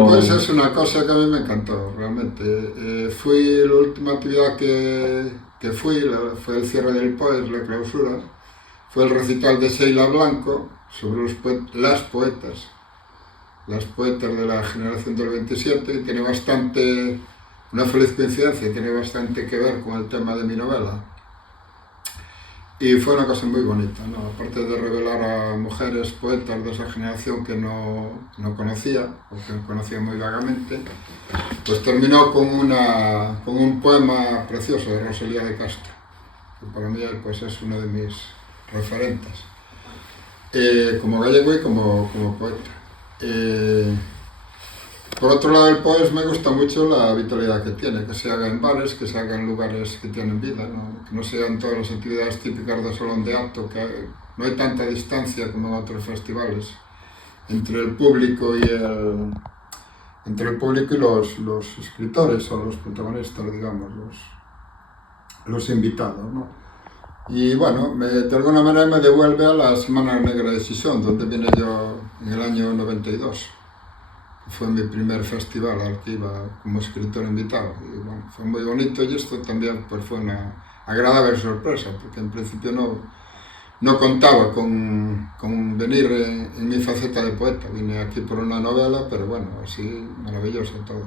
Pues es una cosa que a mí me encantó, realmente. Fui, la última actividad que fui, fue el cierre del POES, la clausura, fue el recital de Sheila Blanco sobre las poetas de la generación del 27, y tiene bastante, una feliz coincidencia, tiene bastante que ver con el tema de mi novela. Y fue una cosa muy bonita, ¿no? Aparte de revelar a mujeres poetas de esa generación que no conocía, o que conocía muy vagamente, pues terminó con un poema precioso de Rosalía de Castro, que para mí pues, es uno de mis referentes, como gallego y como poeta. Eh, por otro lado, el POES me gusta mucho la vitalidad que tiene, que se haga en bares, que se haga en lugares que tienen vida, ¿no? Que no sean todas las actividades típicas de salón de acto, que no hay tanta distancia como en otros festivales entre el público y los escritores o los protagonistas, digamos, los invitados, ¿no? Y bueno, de alguna manera me devuelve a la Semana Negra de Sison, donde vine yo en el año 92. Fue mi primer festival al que iba como escritor invitado. Y bueno, fue muy bonito, y esto también pues, fue una agradable sorpresa, porque en principio no contaba con venir en mi faceta de poeta. Vine aquí por una novela, pero bueno, así maravilloso todo.